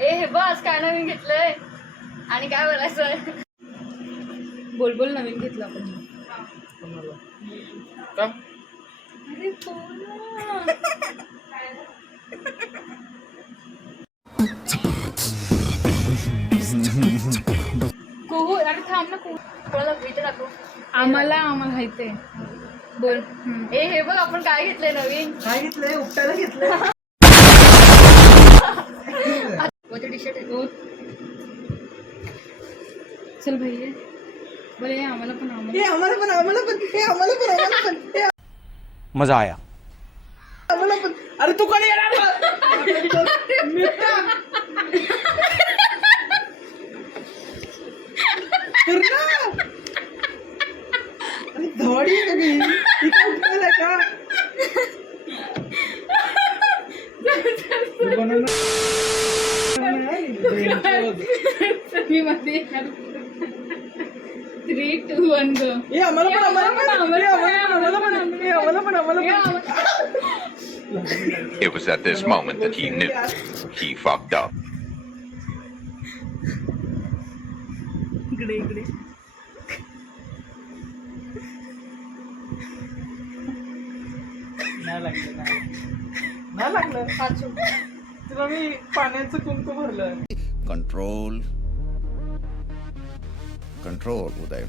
ए हे बस काय नवीन घेतलंय आणि काय बोलायचं. बोल बोल नवीन घेतलं आपण. का अरे बोल ना. कोहू अरे थांब ना कोहू. कोणाला इथे दाखव. आम्हाला माहिती आहे. बोल. ए हे बघ आपण काय घेतलंय नवीन. काय घेतलंय उपटायला घेतलंय. टी शर्ट आहे. ओ चल भैया बोले आम्हाला पण हे आम्हाला पण आम्हाला पण हे आम्हाला पण आम्हाला पण हे मजा आया. आम्हाला पण. अरे तू कोणी येणार मित्रा कर ना. अरे धवाडी आहे का ही? ही काय उपटायला का मी मध्ये 3, 2, 1 गो. हे आम्हाला पण आम्हाला पण हे आम्हाला पण हे आम्हाला पण आम्हाला पण. It was at this moment that he knew he fucked up. इकडे इकडे नाही लागलं नाही लागलं. तुला मी पाण्याचं कुंकू भरलं. कंट्रोल कंट्रोल उदय.